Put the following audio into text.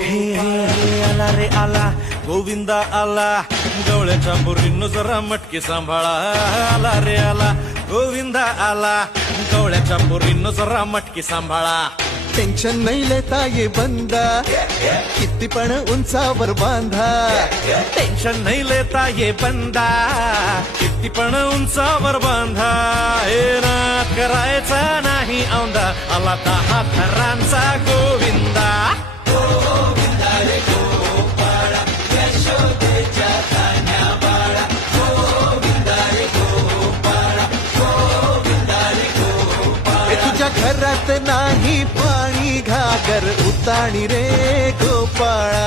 हे आला रे आला गोविंदा आला गवळ्याच्या पोरींनो जरा मटकी सांभाळा आला रे आला गोविंदा आला गवळ्याच्या पोरींनो जरा मटकी सांभाळा टेन्शन नाही लेता ये बंदा किती पण उंचावर बांधा टेन्शन नाही लेता ये बंदा किती पण उंचावर बांधा हे नाद करायचा नाही औंदा आला 10 थरांचा गोविंदा तुझ्या घरात नाही पाणी घागर उताणी रे गोपाळा